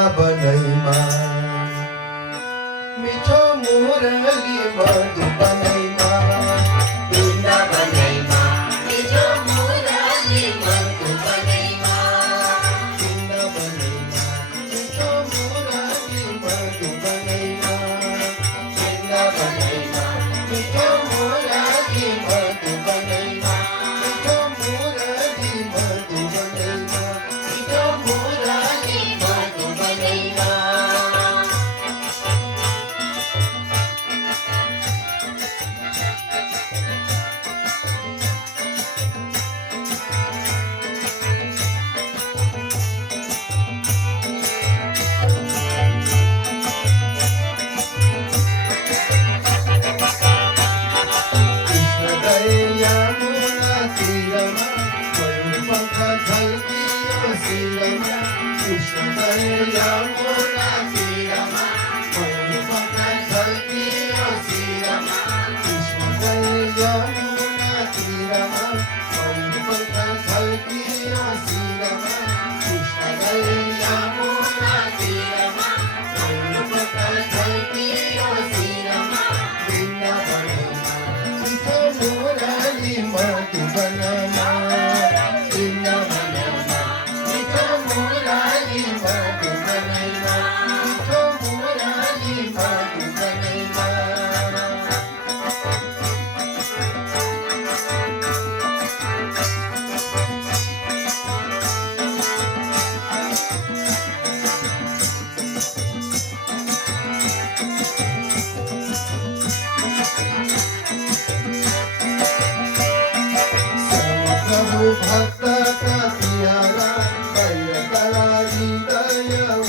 वृन्दावनैमा मिठो मुरली मधुबनैमा वृन्दावनैमा मिठो मुरली मधुबनैमा वृन्दावनैमा मिठो मुरली मधुबनैमा वृन्दावनैमा मिठो मुरली मधुबनैमा मिठो मुरली मधुबनैमा मिठो मुरली मधुबनैमा कृष्ण गए यमुना तीरमा मयूर पंख झल्कियो शिरमा कृष्ण गए यमुना तीरमा मयूर पंख झल्कियो शिरमा कृष्ण गए यमुना तीरमा मयूर पंख झल्कियो शिरमा कृष्ण गए यमुना तीरमा मयूर पंख झल्कियो शिरमा वृन्दावनमा मिठो मुरली मधुबनमा वृन्दावनमा मिठो मुरली मधुबनमा मिठो मुरली मधुबनमा प्रभु भक्त का प्यारा हृदय